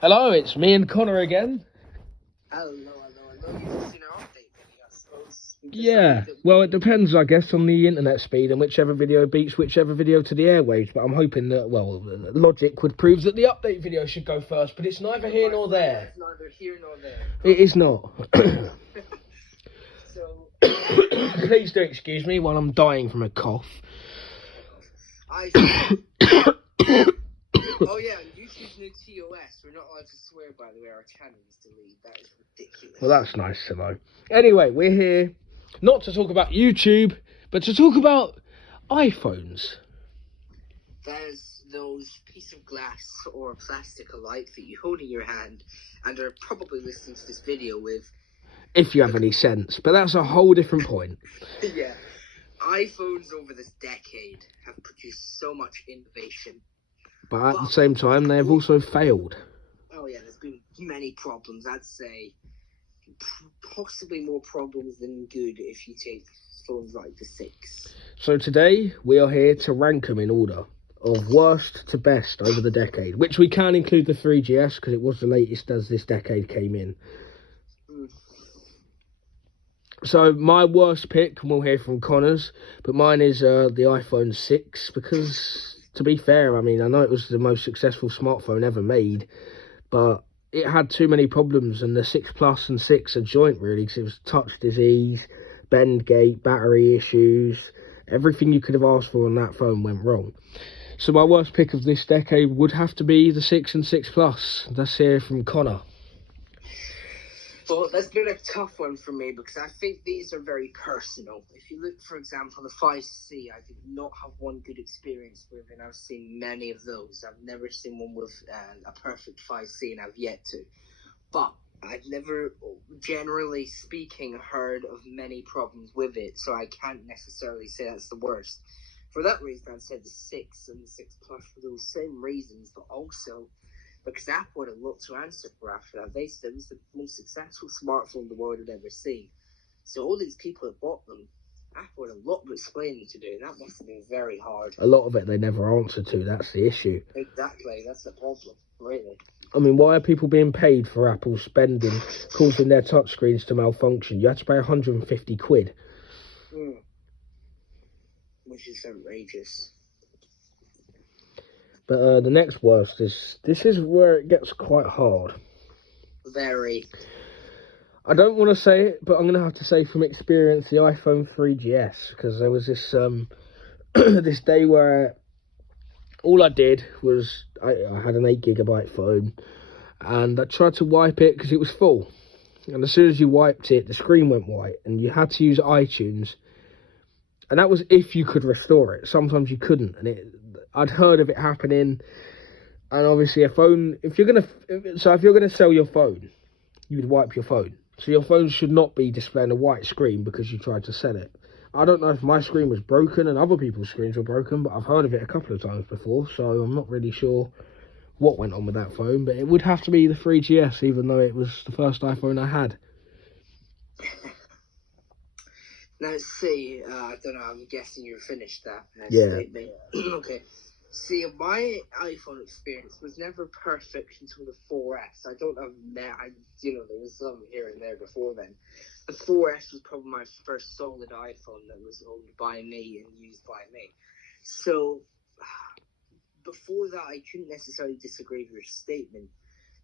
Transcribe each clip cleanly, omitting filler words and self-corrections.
Hello, it's me and Connor again. Hello. You've seen our update video, I suppose. Yeah, well, it depends, I guess, on the internet speed and whichever video beats whichever video to the airwaves. But I'm hoping that, well, logic would prove that the update video should go first, but it's neither here nor there. It's neither here nor there. It is not. So, Please do excuse me while I'm dying from a cough. Oh yeah, YouTube's new TOS. We're not allowed to swear, by the way. Our channel is deleted. That is ridiculous. Well, that's nice to know. Anyway, we're here not to talk about YouTube, but to talk about iPhones. There's those piece of glass or plastic alike that you hold in your hand and are probably listening to this video with. If you have any sense, but that's a whole different point. Yeah. iPhones over this decade have produced so much innovation. But at the same time, they have also failed. Oh yeah, there's been many problems. I'd say possibly more problems than good if you take phones like the 6. So today, we are here to rank them in order of worst to best over the decade, which we can include the 3GS because it was the latest as this decade came in. So my worst pick, and we'll hear from Connor's, but mine is the iPhone 6 because, to be fair, I mean, I know it was the most successful smartphone ever made, but it had too many problems, and the 6 Plus and 6 are joint, really, because it was touch disease, bend gate, battery issues, everything you could have asked for on that phone went wrong. So my worst pick of this decade would have to be the 6 and 6 Plus. Let's hear from Connor. Well, that's been a tough one for me because I think these are very personal. If you look, for example, the 5C, I did not have one good experience with, and I've seen many of those. I've never seen one with a perfect 5C, and I've yet to. But I've never, generally speaking, heard of many problems with it, so I can't necessarily say that's the worst. For that reason, I'd say the 6 and the 6 Plus for those same reasons, but also because Apple had a lot to answer for after that. They said it was the most successful smartphone the world had ever seen. So all these people that bought them, Apple had a lot of explaining to do, and that must have been very hard. A lot of it they never answer to, that's the issue. Exactly, that's the problem, really. I mean, why are people being paid for Apple spending, causing their touchscreens to malfunction? You had to pay 150 quid. Which is outrageous. But the next worst is, this is where it gets quite hard. Very. I don't want to say it, but I'm going to have to say from experience the iPhone 3GS, because there was this this day where all I did was, I had an 8GB phone, and I tried to wipe it because it was full. And as soon as you wiped it, the screen went white, and you had to use iTunes. And that was if you could restore it. Sometimes you couldn't, and I'd heard of it happening. And obviously, a phone, if you're gonna sell your phone, you would wipe your phone. So your phone should not be displaying a white screen because you tried to sell it. I don't know if my screen was broken and other people's screens were broken, but I've heard of it a couple of times before, so I'm not really sure what went on with that phone. But it would have to be the 3GS, even though it was the first iPhone I had. Now, see, I don't know, I'm guessing you finished that statement. Okay. See, my iPhone experience was never perfect until the 4S. I don't have there was some here and there before then. The 4S was probably my first solid iPhone that was owned by me and used by me. So, before that, I couldn't necessarily disagree with your statement.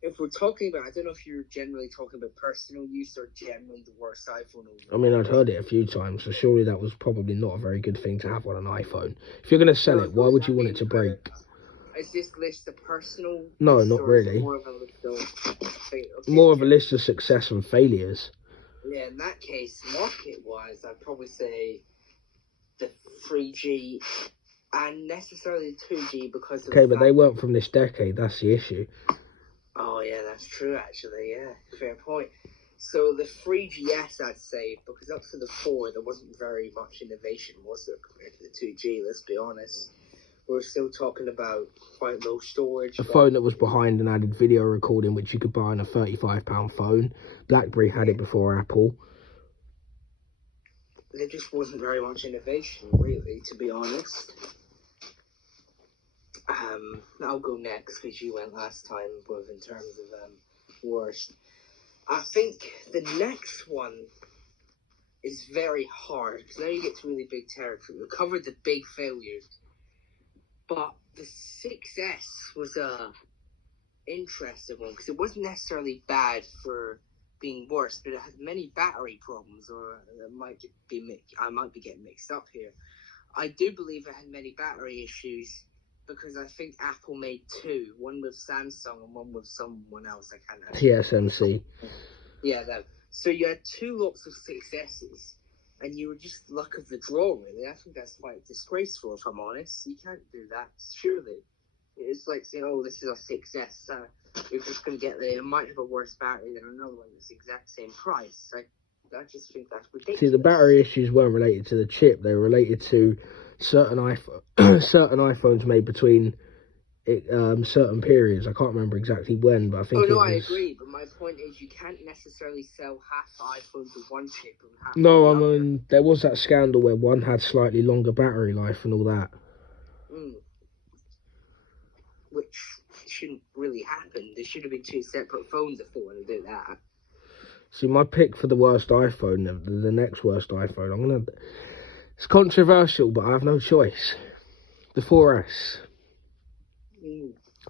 If we're talking about, I don't know if you're generally talking about personal use or generally the worst iPhone overall. I mean, I'd heard it a few times, so surely that was probably not a very good thing to have on an iPhone. If you're going to sell it, why would you want it to break? Is this list a personal? No, not really. More of a list of more of a list of success and failures. Yeah, in that case, market-wise, I'd probably say the 3G and necessarily the 2G because of okay, but they weren't from this decade. That's the issue. Oh, yeah, that's true, actually, yeah. Fair point. So the 3GS, I'd say, because up to the 4, there wasn't very much innovation, was there, compared to the 2G, let's be honest. We're still talking about quite low storage. A phone that was behind and added video recording, which you could buy on a £35 phone. BlackBerry had it before Apple. There just wasn't very much innovation, really, to be honest. I'll go next because you went last time with in terms of worst. I think the next one is very hard because now you get to really big territory. We covered the big failures, but the 6S was a interesting one because it wasn't necessarily bad for being worse, but it had many battery problems, or it might be I might be getting mixed up here. I do believe it had many battery issues because I think Apple made two, one with Samsung and one with someone else. I can't actually. TSMC. Yeah, that. So you had two lots of 6Ss, and you were just luck of the draw, really. I think that's quite disgraceful, if I'm honest. You can't do that, surely. It's like saying, oh, this is a 6S, you're just going to get it might have a worse battery than another one that's the exact same price. I just think that's ridiculous. See, the battery issues weren't related to the chip. They were related to certain certain iPhones made between certain periods. I can't remember exactly when, but I think I agree, but my point is you can't necessarily sell half the iPhones with one chip and half No, I the other. mean, there was that scandal where one had slightly longer battery life and all that. Which shouldn't really happen. There should have been two separate phones if they want to do that. See, my pick for the worst iPhone, the next worst iPhone, it's controversial, but I have no choice. The 4S.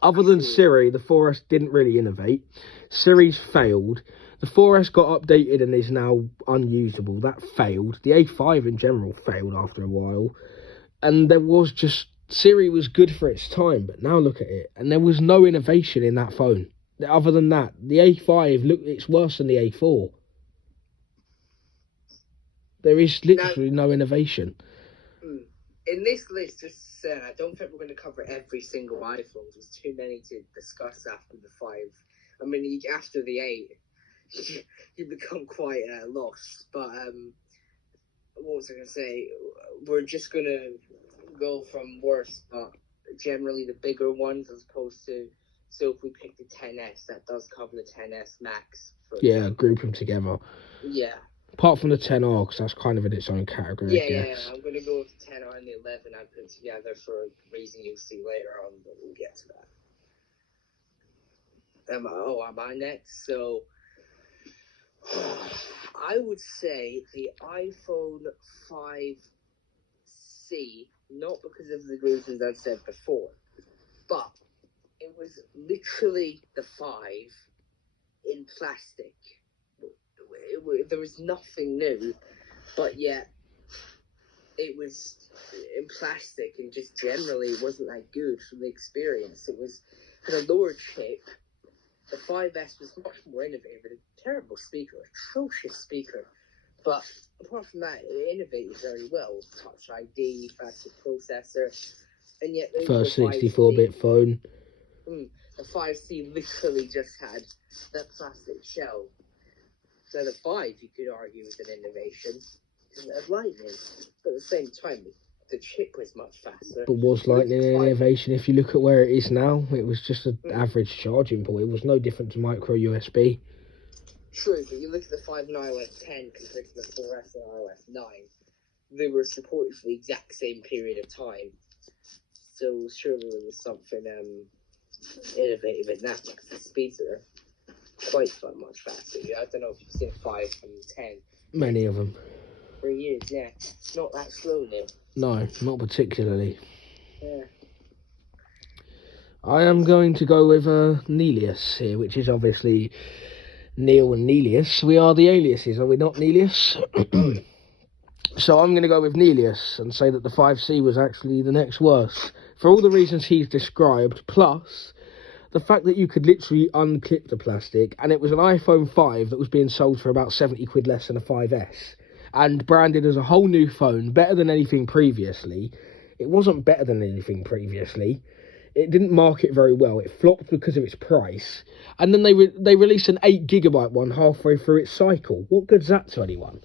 Other than Siri, the 4S didn't really innovate. Siri's failed. The 4S got updated and is now unusable. That failed. The A5 in general failed after a while. And there was just... Siri was good for its time, but now look at it. And there was no innovation in that phone. Other than that, the A5, look, it's worse than the A4. There is literally no innovation. In this list, just said, I don't think we're going to cover every single iPhone. There's too many to discuss after the 5. I mean, after the 8, you become quite lost. But what was I going to say? We're just going to go from worst, but generally the bigger ones as opposed to. So if we pick the 10S, that does cover the 10S Max. Yeah, group them together. Yeah. Apart from the 10R, because that's kind of in its own category, I guess. Yeah. I'm going to go with the 10R and the 11 I put together for a reason you'll see later on, but we'll get to that. Am I next? So, I would say the iPhone 5C, not because of the reasons I've said before, but it was literally the 5 in plastic. There was nothing new, but yet it was in plastic and just generally wasn't that good from the experience. It had a lower chip. The 5S was much more innovative. A terrible speaker, atrocious speaker. But apart from that, it innovated very well. Touch ID, faster processor, and yet first 64-bit phone. The 5C literally just had that plastic shell. So the 5, you could argue, is an innovation. It had lightning, but at the same time, the chip was much faster. But was lightning an innovation? If you look at where it is now, it was just an average charging port. It was no different to micro USB. True, but you look at the 5 and iOS 10 compared to the 4S and iOS 9, they were supported for the exact same period of time. So surely there was something innovative in that. The speeds are quite much faster. I don't know if you've seen 5 and 10. Many of them. 3 years, yeah. It's not that slow now. No, not particularly. Yeah. I am going to go with Nelius here, which is obviously Neil and Nelius. We are the aliases, are we not, Nelius? So I'm going to go with Nelius and say that the 5C was actually the next worst. For all the reasons he's described, plus the fact that you could literally unclip the plastic, and it was an iPhone 5 that was being sold for about 70 quid less than a 5S, and branded as a whole new phone, better than anything previously. It wasn't better than anything previously. It didn't market very well. It flopped because of its price. And then they released an 8GB one halfway through its cycle. What good's that to anyone?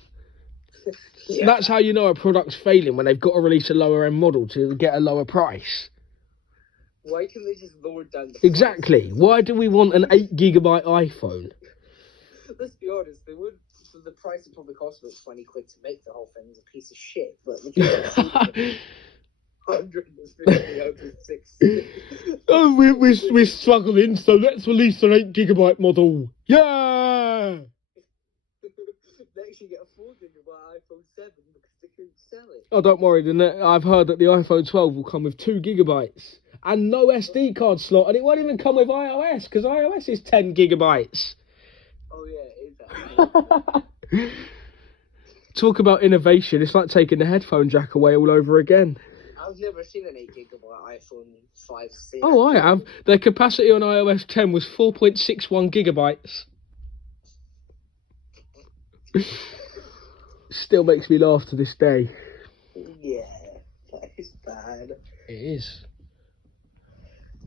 Yeah. That's how you know a product's failing, when they've got to release a lower end model to get a lower price. Why can't they just lower down the price? Exactly. Why do we want an 8GB iPhone? Let's be honest, they would. The price would probably cost about 20 quid to make the whole thing. It's a piece of shit, but 150 out of 60. Oh, we're struggling, so let's release an 8 GB model. Yeah! Next, you get a 4 GB iPhone 7 because they couldn't sell it. Oh, don't worry. I've heard that the iPhone 12 will come with 2 GB and no SD card slot, and it won't even come with iOS because iOS is 10 GB. Oh yeah, it is actually. Talk about innovation. It's like taking the headphone jack away all over again. I've never seen an 8 GB iPhone 5C. Oh, I have. Their capacity on iOS 10 was 4.61 GB. Still makes me laugh to this day. Yeah, that is bad. It is.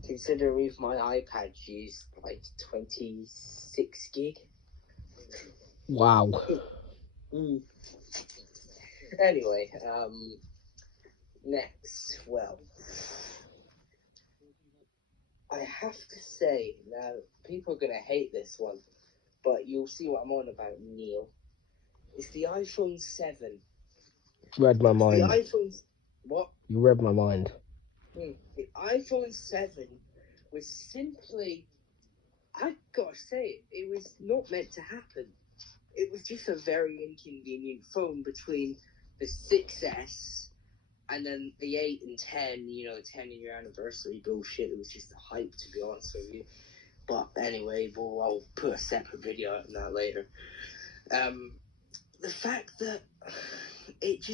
Considering with my iPad used like 26 gig. Wow. Anyway, next, well, I have to say, now, people are going to hate this one, but you'll see what I'm on about, Neil. It's the iPhone 7. Read my mind. The iPhone... What? You read my mind. The iPhone 7 was simply... I gotta say, it was not meant to happen. It was just a very inconvenient phone between the 6S and then the 8 and 10, 10-year anniversary bullshit. It was just a hype, to be honest with you. But anyway, I'll put a separate video out on that later. The fact that it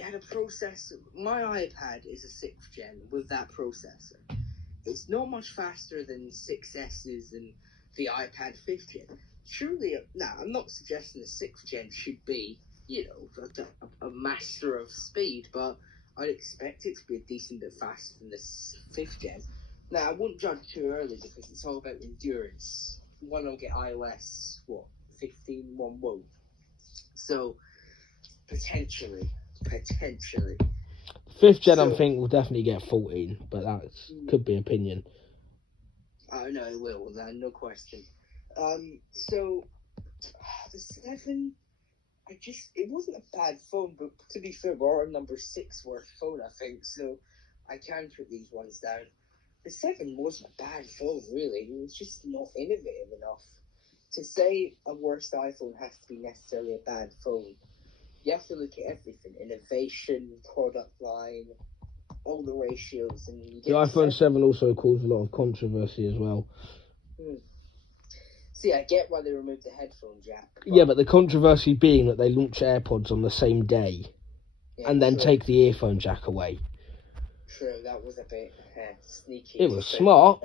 had a processor. My iPad is a 6th gen with that processor. It's not much faster than 6S's and the iPad 5th gen. Surely, I'm not suggesting the 6th gen should be, a master of speed, but I'd expect it to be a decent bit faster than the 5th gen. Now, I wouldn't judge too early because it's all about endurance. One will get iOS, 15.1. So, potentially. 5th gen, I think, will definitely get 14, but that could be opinion. I know it will, no question. So, the 7, it wasn't a bad phone, but to be fair, we're our number 6 worst phone, I think, so I can put these ones down. The 7 wasn't a bad phone, really. It was just not innovative enough. To say a worst iPhone has to be necessarily a bad phone, you have to look at everything. Innovation, product line, all the ratios. And you get the iPhone 7 also caused a lot of controversy as well. See, I get why they removed the headphone jack. Yeah, but the controversy being that they launch AirPods on the same day and then take the earphone jack away. True, that was a bit sneaky. It was smart.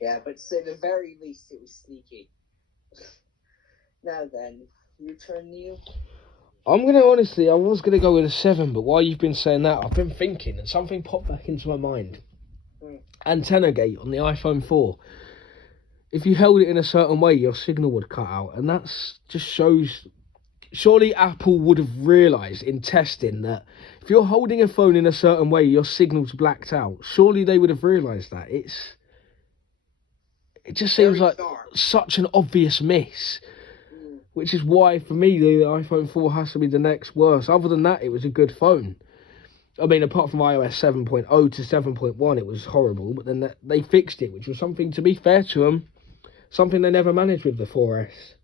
Yeah, but at the very least, it was sneaky. Now then, your turn, Neil. I was gonna go with a 7, but while you've been saying that, I've been thinking, and something popped back into my mind. Antenna gate on the iPhone 4. If you held it in a certain way, your signal would cut out, and that just shows. Surely Apple would have realised in testing that if you're holding a phone in a certain way, your signal's blacked out. Surely they would have realised that. It just seems like such an obvious miss. Which is why, for me, the iPhone 4 has to be the next worst. Other than that, it was a good phone. I mean, apart from iOS 7.0 to 7.1, it was horrible. But then they fixed it, which was something, to be fair to them, something they never managed with the 4S.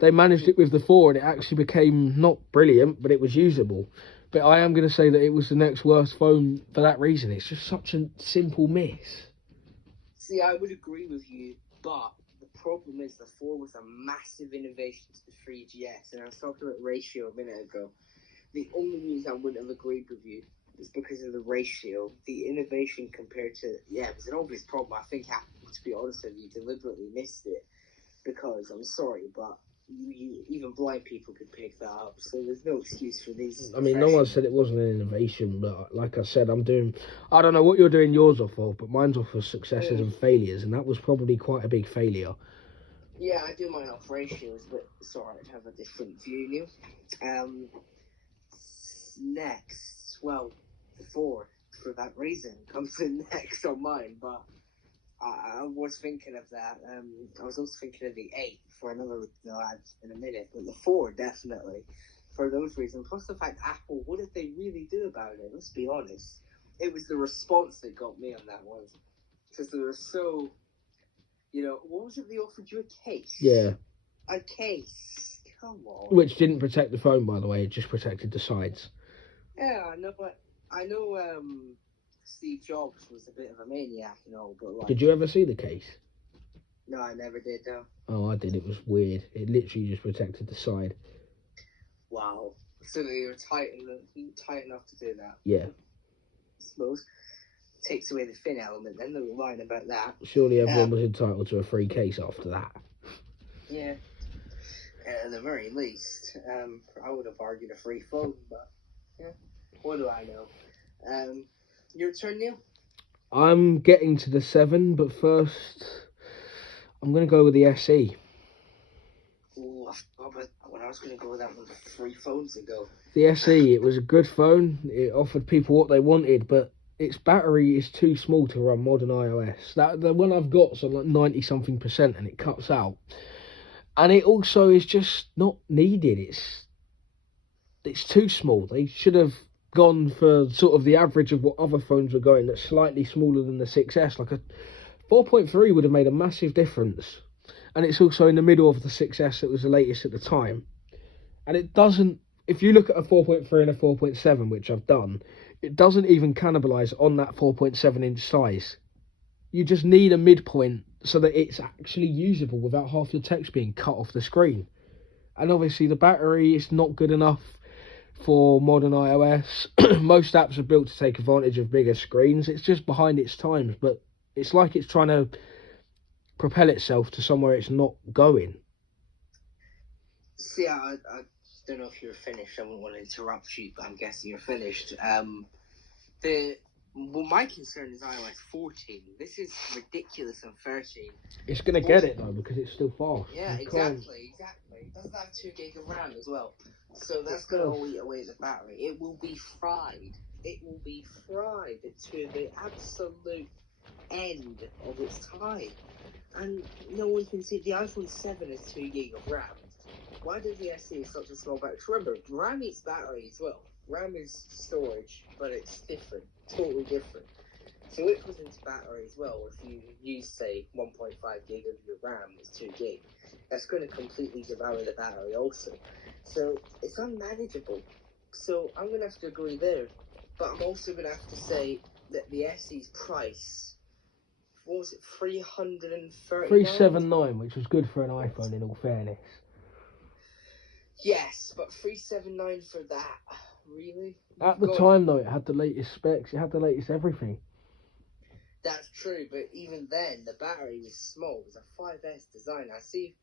They managed it with the 4, and it actually became not brilliant, but it was usable. But I am going to say that it was the next worst phone for that reason. It's just such a simple miss. See, I would agree with you, but the problem is the 4 was a massive innovation to the 3GS, and I was talking about ratio a minute ago. The only reason I wouldn't have agreed with you is because of the ratio. The innovation compared to... Yeah, it was an obvious problem. I think Apple, to be honest with you, deliberately missed it. Because, I'm sorry, but even blind people could pick that up. So there's no excuse for these. I mean, no one said it wasn't an innovation, but like I said, I don't know what you're doing yours off of, but mine's off of successes and failures, and that was probably quite a big failure. Yeah, I do mine off ratios, but sorry, I'd have a different view. Next, well, the 4, for that reason, comes in next on mine, but I was thinking of that. I was also thinking of the 8 for another ad in a minute, but the 4 definitely for those reasons. Plus the fact Apple, what did they really do about it? Let's be honest. it was the response that got me on that one. Because they were so, what was it? They offered you a case. Yeah. A case. Come on. Which didn't protect the phone, by the way. It just protected the sides. Yeah, I know, but I know Steve Jobs was a bit of a maniac and all, but like... Did you ever see the case? No, I never did, though. Oh, I did. It was weird. It literally just protected the side. Wow. So they were tight enough to do that. Yeah. I suppose. Takes away the fin element, then they were lying about that. Surely everyone was entitled to a free case after that. Yeah. At the very least. I would have argued a free phone, but yeah. What do I know? Your turn, Neil? I'm getting to the 7, but first I'm going to go with the SE. Oh, I forgot about when I was going to go with that one 3 phones ago. The SE, it was a good phone. It offered people what they wanted, but its battery is too small to run modern iOS. The one I've got's on like 90-something% and it cuts out. And it also is just not needed. It's too small. They should have gone for sort of the average of what other phones were going, that's slightly smaller than the 6S. Like a 4.3 would have made a massive difference. And it's also in the middle of the 6S that was the latest at the time. And it doesn't, if you look at a 4.3 and a 4.7, which I've done, it doesn't even cannibalise on that 4.7 inch size. You just need a midpoint so that it's actually usable without half your text being cut off the screen. And obviously the battery is not good enough for modern iOS. Most apps are built to take advantage of bigger screens. It's just behind its times, but it's like it's trying to propel itself to somewhere it's not going. See, I don't know if you're finished. I won't want to interrupt you, but I'm guessing you're finished. My concern is iOS 14. This is ridiculous on 13. It's going to get it though because it's still fast. Yeah, exactly. It doesn't have 2 gig of RAM as well, so that's going to eat away the battery. It will be fried. It will be fried to the absolute end of its time. And no one can see the iPhone 7 is 2 gig of RAM. Why does the SE have such a small battery? Remember, RAM eats battery as well. RAM is storage, but it's different, totally different. So it goes into battery as well. If you use, say, 1.5 gig of your RAM, it's 2 gig. That's going to completely devour the battery also. So it's unmanageable. So I'm going to have to agree there. But I'm also going to have to say that the SE's price, what was it, $339? $379, which was good for an iPhone in all fairness. Yes, but $379 for that, really? At the time though, it had the latest specs, it had the latest everything. That's true, but even then, the battery was small. It was a 5S design. I see,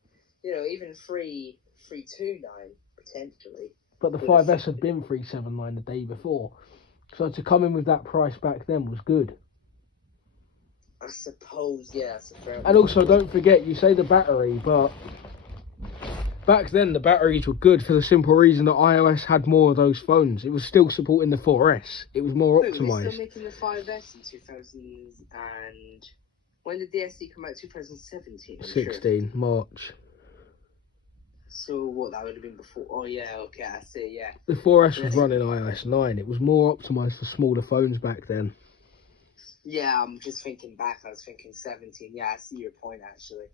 even 329 potentially. But the 5S had been $379 the day before, so to come in with that price back then was good. I suppose, yeah, that's a fair. And also, don't forget, you say the battery, but back then the batteries were good for the simple reason that iOS had more of those phones. It was still supporting the 4S. It was more optimised. They're still making the 5S in 2000 and... When did the SE come out? 2017? 16, sure. March. So what, that would have been before? Oh yeah, okay, I see, yeah. The 4S was running iOS 9. It was more optimised for smaller phones back then. Yeah, I'm just thinking back. I was thinking 17. Yeah, I see your point, actually.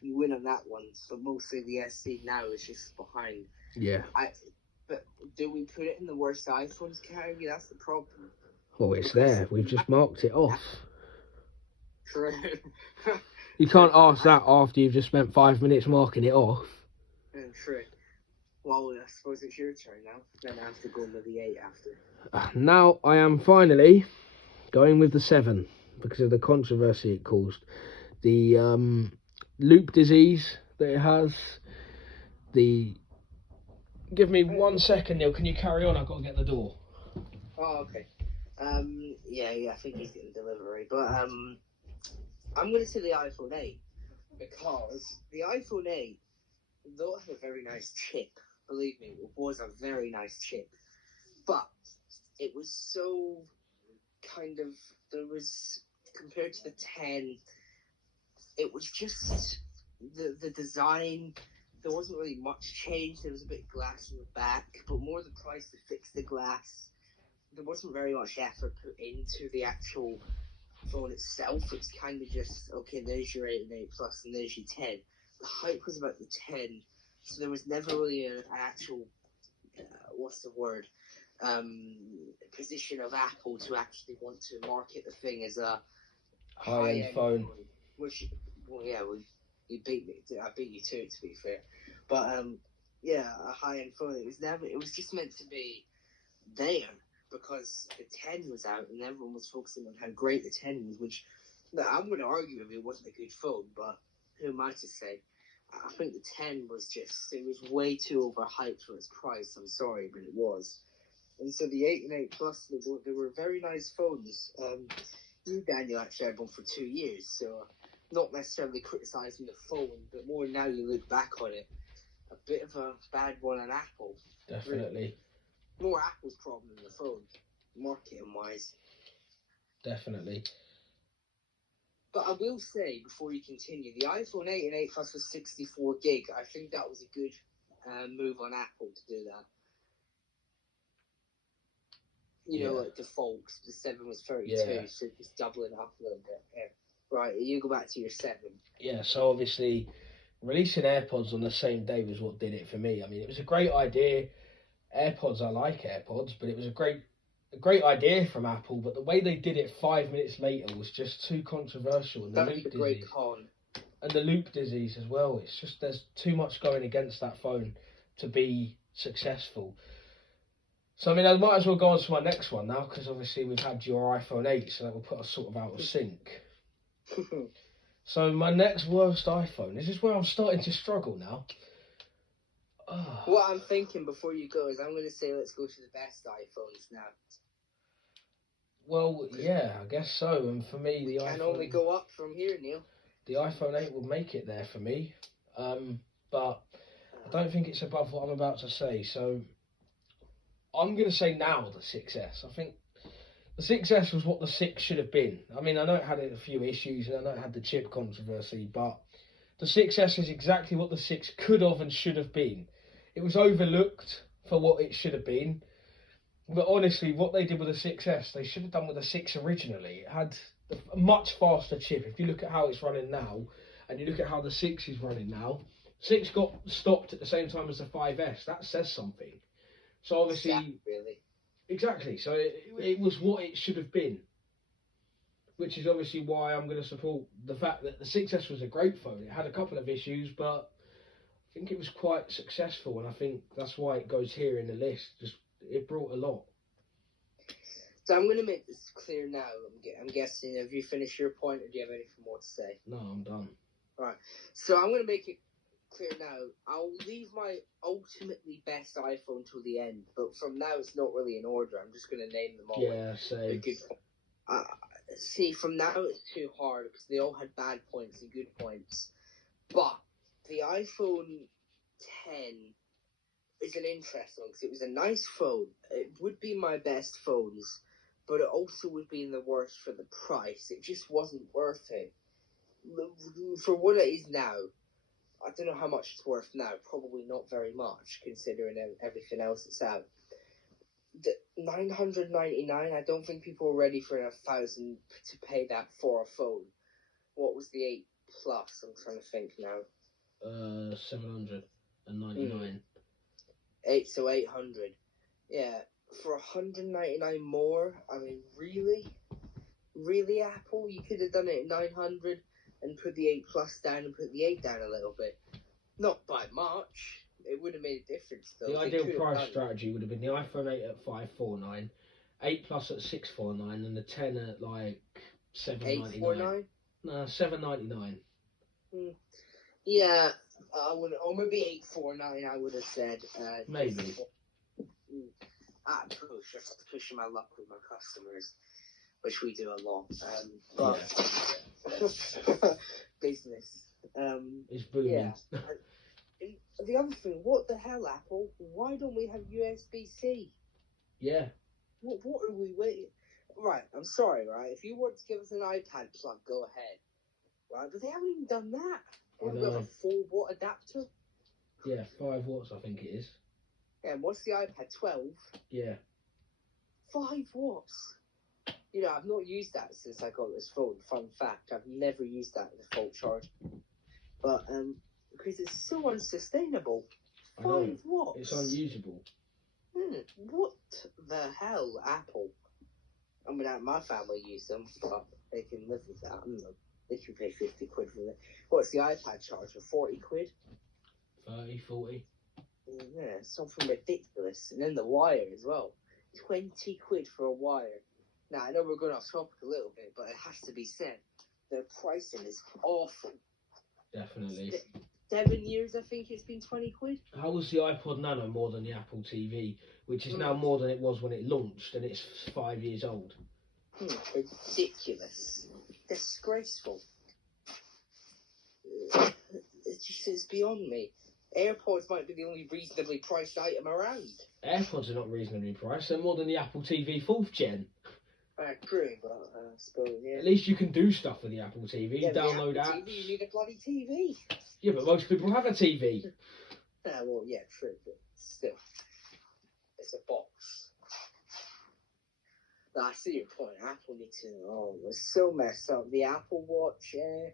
You win on that one, but mostly the SE now is just behind. Yeah. But do we put it in the worst iPhones category? That's the problem. Well, it's there. We've just marked it off. True. You can't ask that after you've just spent 5 minutes marking it off. True. Well, I suppose it's your turn now. Then I have to go with the 8 after. Now I am finally going with the 7 because of the controversy it caused. The loop disease that it has. Give me 1 second, Neil. Can you carry on? I've got to get the door. Oh, okay. Yeah, I think he's getting delivery. But I'm going to say the iPhone 8 because the iPhone 8, though it had a very nice chip, believe me, it was a very nice chip, but it was so compared to the 10, it was just the design. There wasn't really much change. There was a bit of glass in the back, but more the price to fix the glass. there wasn't very much effort put into the actual phone itself. It's kind of just, okay, there's your 8 and 8 Plus, and there's your 10. The hype was about the 10, so there was never really an actual, what's the word, position of Apple to actually want to market the thing as a High-end phone. which, well, yeah, you beat me. I beat you to it, to be fair. But yeah, a high-end phone. It was just meant to be there because the 10 was out and everyone was focusing on how great the 10 was. Which, no, I'm going to argue if it wasn't a good phone, but who am I to say? I think the 10 was way too overhyped for its price. I'm sorry, but it was. And so the 8 and 8 Plus, they were very nice phones. You, Daniel, actually had one for 2 years, so not necessarily criticising the phone, but more now you look back on it, a bit of a bad one on Apple. Definitely. Really. More Apple's problem than the phone, marketing-wise. Definitely. But I will say, before you continue, the iPhone 8 and 8 Plus was 64 gig. I think that was a good move on Apple to do that. You know, like default, the 7 was 32, so just double it up a little bit. Yeah. Right, you go back to your 7. Yeah, so obviously, releasing AirPods on the same day was what did it for me. I mean, it was a great idea. AirPods, I like AirPods, but it was a great idea from Apple. But the way they did it 5 minutes later was just too controversial. And that was a great con. And the loop disease as well. It's just there's too much going against that phone to be successful. So, I mean, I might as well go on to my next one now, because obviously we've had your iPhone 8, so that will put us sort of out of sync. So, my next worst iPhone, this is where I'm starting to struggle now. What I'm thinking before you go is I'm going to say let's go to the best iPhones now. Well, yeah, I guess so. And for me, the iPhone... can only go up from here, Neil. The iPhone 8 will make it there for me. But I don't think it's above what I'm about to say, so... I'm going to say now the 6S. I think the 6S was what the 6 should have been. I mean, I know it had a few issues and I know it had the chip controversy, but the 6S is exactly what the 6 could have and should have been. It was overlooked for what it should have been. But honestly, what they did with the 6S, they should have done with the 6 originally. It had a much faster chip. If you look at how it's running now, and you look at how the 6 is running now, 6 got stopped at the same time as the 5S. That says something. So obviously, exactly. So it was what it should have been, which is obviously why I'm going to support the fact that the 6S was a great phone. It had a couple of issues, but I think it was quite successful, and I think that's why it goes here in the list. Just it brought a lot. So I'm going to make this clear now. I'm guessing, have you finished your point, or do you have anything more to say? No, I'm done. All right. So I'm going to make it clear now. I'll leave my ultimately best iPhone till the end, but from now it's not really in order. I'm just going to name them all. Yeah, same. See, from now it's too hard because they all had bad points and good points. But the iPhone 10 is an interesting one because it was a nice phone. It would be my best phones, but it also would be in the worst for the price. It just wasn't worth it. For what it is now, I don't know how much it's worth now. Probably not very much, considering everything else that's out. The $999. I don't think people are ready for $1,000 to pay that for a phone. What was the 8 Plus? I'm trying to think now. 799. 800. Yeah, for 199 more. I mean, really, Apple? You could have done it at 900 and put the 8 Plus down and put the 8 down a little bit. Not by much. It would have made a difference, though. The ideal price strategy would have been the iPhone 8 at 549, 8 Plus at 649, and the 10 at like 799. 849? No, 799. Yeah, I would, or maybe 849. I would have said. Maybe. Pushing my luck with my customers, which we do a lot. But business. It's booming. Yeah. The other thing, what the hell, Apple? Why don't we have USB-C? Yeah. What are we waiting? Right, I'm sorry, right? If you want to give us an iPad plug, go ahead. Right, but they haven't even done that. We've got a 4-watt adapter. Yeah, 5 watts, I think it is. Yeah, and what's the iPad, 12? Yeah. 5 watts. You know, I've not used that since I got this phone. Fun fact, I've never used that default charge. But because it's so unsustainable. I know. 5 watts. It's unusable. What the hell, Apple? I mean, my family use them, but they can live with that. They can pay 50 quid for it. What's the iPad charge for? 40 quid? 30, 40. Yeah, something ridiculous. And then the wire as well. 20 quid for a wire. Now, I know we're going off topic a little bit, but it has to be said. The pricing is awful. Definitely. 7 years, I think it's been 20 quid. How was the iPod Nano more than the Apple TV, which is now more than it was when it launched, and it's 5 years old? Ridiculous. Disgraceful. It's beyond me. AirPods might be the only reasonably priced item around. AirPods are not reasonably priced. They're more than the Apple TV 4th gen. I agree, but I suppose, yeah. At least you can do stuff with the Apple TV. Yeah, Download the Apple apps. TV, you need a bloody TV. Yeah, but most people have a TV. Well, yeah, true, but still. It's a box. I see your point. Apple needs to... Oh, it's so messed up. The Apple Watch, yeah,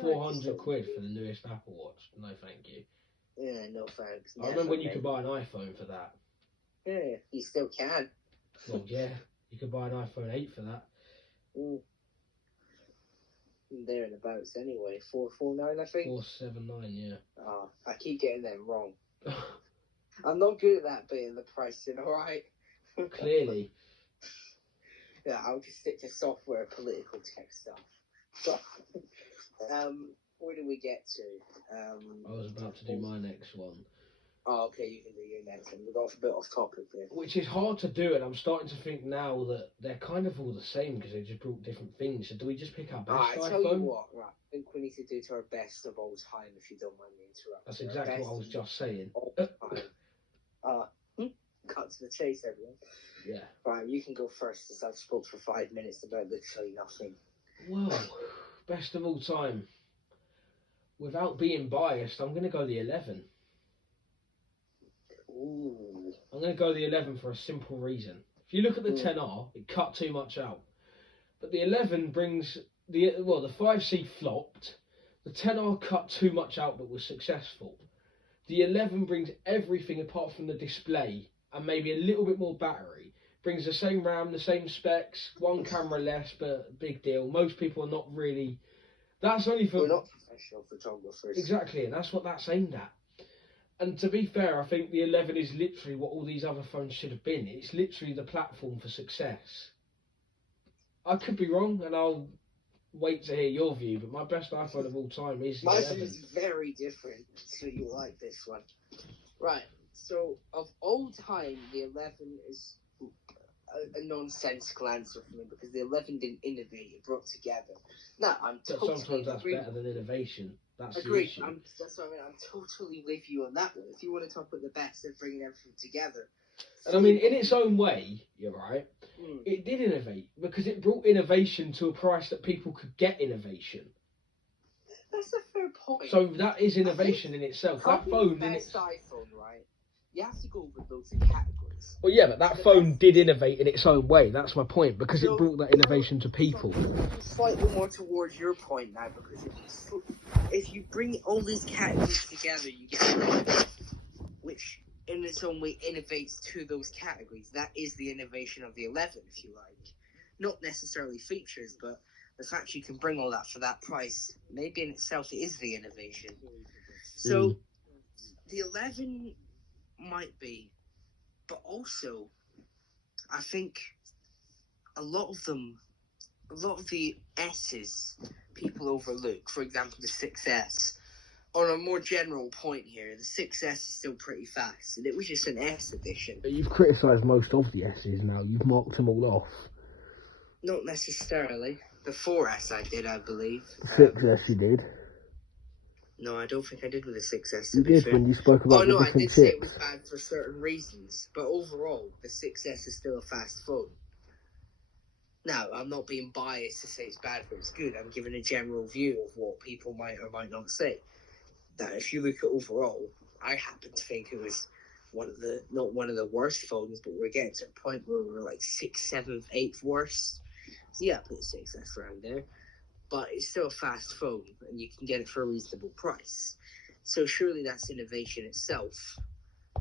400 quid for the newest Apple Watch. No, thank you. Yeah, no thanks. I remember when you could buy an iPhone for that. Yeah, you still can. Well, yeah, you could buy an iPhone 8 for that. There and abouts anyway. 449, I think. 479, yeah. Oh, I keep getting them wrong. I'm not good at that bit in the pricing, alright? Clearly. Yeah, I'll just stick to software, political tech stuff. So, where do we get to? I was about to do my next one. Oh, okay, you can do your next one. We got a bit off topic there. Which is hard to do, and I'm starting to think now that they're kind of all the same because they just brought different things. So do we just pick our best I iPhone? tell you what, right, I think we need to do to our best of all time, if you don't mind me interrupting. That's exactly what I was just saying. All time. Cut to the chase, everyone. Yeah. Right, you can go first, as I've spoke for 5 minutes about literally nothing. Well, best of all time. Without being biased, I'm going to go the 11. Ooh. I'm going to go the 11 for a simple reason. If you look at the 10R, it cut too much out. But the 11 brings... the 5C flopped. The 10R cut too much out but was successful. The 11 brings everything apart from the display and maybe a little bit more battery. Brings the same RAM, the same specs, one camera less, but big deal. Most people are not really... That's only for... We're not professional photographers. Exactly, and that's what that's aimed at. And to be fair, I think the 11 is literally what all these other phones should have been. It's literally the platform for success. I could be wrong, and I'll wait to hear your view, but my best iPhone of all time is the 11. Mine is very different, so you like this one. Right, so of all time, the 11 is a nonsensical answer for me because the 11 didn't innovate, it brought together. Now, I'm totally... But sometimes that's better than innovation. That's Agreed. the issue. That's what I mean. I'm totally with you on that one. If you want to talk about the best of bringing everything together. And I mean, in its own way, you're right, it did innovate because it brought innovation to a price that people could get innovation. That's a fair point. So that is innovation in itself. That phone the in best its... iPhone, right? You have to go over those categories. Well, yeah, but that phone did innovate in its own way. That's my point, because it brought that innovation to people. Slightly more towards your point now, because if you bring all these categories together, you get one which, in its own way, innovates to those categories. That is the innovation of the 11, if you like. Not necessarily features, but the fact you can bring all that for that price, maybe in itself it is the innovation. So, the 11 might be, but also, I think a lot of the S's people overlook. For example, the 6S. On a more general point here, the 6S is still pretty fast, and it was just an S edition. But you've criticised most of the S's now. You've marked them all off. Not necessarily. The 4S I did, I believe. 6S you did. No, I don't think I did with the 6S. You did when you spoke about the different I did chips. say it was bad for certain reasons, but overall, the 6S is still a fast phone. Now, I'm not being biased to say it's bad or it's good. I'm giving a general view of what people might or might not say. That if you look at overall, I happen to think it was not one of the worst phones, but we're getting to a point where we're like 6th, 7th, 8th worst. So yeah, put the 6S around there. But it's still a fast phone, and you can get it for a reasonable price. So surely that's innovation itself.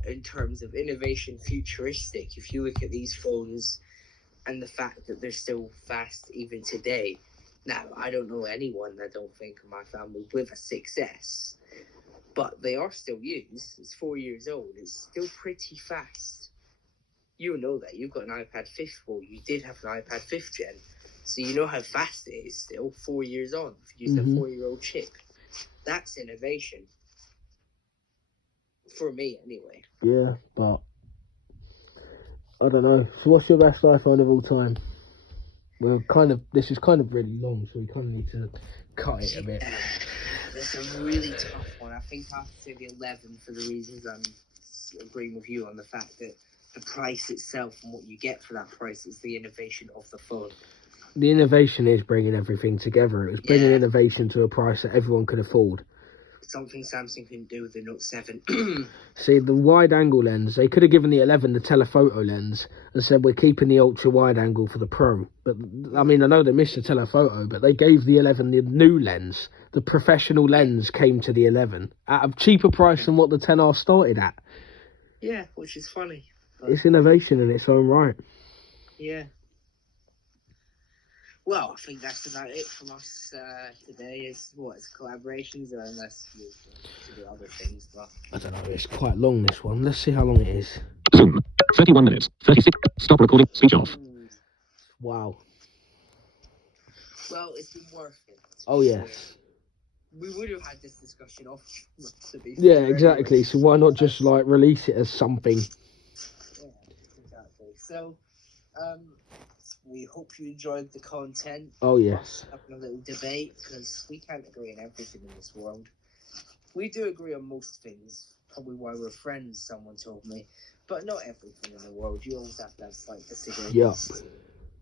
In terms of innovation, futuristic. If you look at these phones and the fact that they're still fast even today. Now, I don't know anyone, I don't think, in my family with a 6S, but they are still used. It's 4 years old. It's still pretty fast. You know that. You've got an iPad 5th, well, you did have an iPad 5th gen, so you know how fast it is still 4 years on. If you use a 4-year-old chip, that's innovation. For me, anyway. Yeah, but I don't know. So what's your best iPhone of all time? Well, this is kind of really long, so we kind of need to cut it a bit. That's a really tough one. I think I have to say the 11 for the reasons I'm agreeing with you on the fact that the price itself and what you get for that price is the innovation of the phone. The innovation is bringing everything together. It was bringing innovation to a price that everyone could afford. Something Samsung couldn't do with the Note 7. See, the wide-angle lens, they could have given the 11 the telephoto lens and said, we're keeping the ultra-wide-angle for the Pro. But, I mean, I know they missed the telephoto, but they gave the 11 the new lens. The professional lens came to the 11 at a cheaper price than what the 10R started at. Yeah, which is funny. It's innovation in its own right. Yeah. Well, I think that's about it from us today. It's collaborations, unless you to do other things. But I don't know, it's quite long, this one. Let's see how long it is. 31 minutes. 36. Stop recording. Switch off. Wow. Well, it's been worth it. Oh, yes. We would have had this discussion off. To be Yeah, fair, exactly. anyway. So why not just, like, release it as something? Yeah, exactly. So, we hope you enjoyed the content. Oh, yes. Having a little debate, because we can't agree on everything in this world. We do agree on most things, probably why we're friends, someone told me. But not everything in the world. You always have to have slight disagreements. Yep.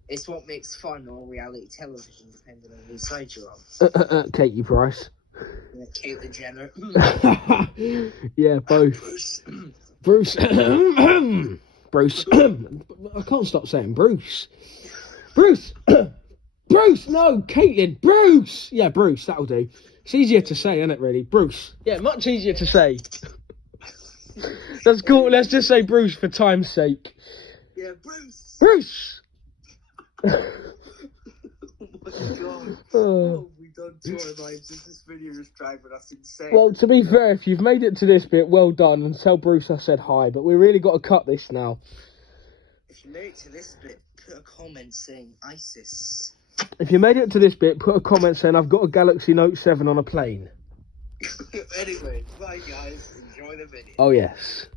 It's what makes fun or reality television, depending on whose side you're on. Katie Price. Yeah, Caitlyn Jenner. Yeah, both. Bruce. Bruce. I can't stop saying Bruce. Bruce. Bruce. No, Caitlyn. Bruce. Yeah, Bruce. That'll do. It's easier to say, isn't it? Really, Bruce. Yeah, much easier to say. That's cool. Let's just say Bruce for time's sake. Yeah, Bruce. Bruce. Oh my god. What have we done to our lives? This video is driving us insane. Well, to be fair, if you've made it to this bit, well done, and tell Bruce I said hi, but we really got to cut this now. If you made it to this bit, put a comment saying ISIS. If you made it to this bit, put a comment saying I've got a Galaxy Note 7 on a plane. Anyway, bye guys. Enjoy the video. Oh, yes.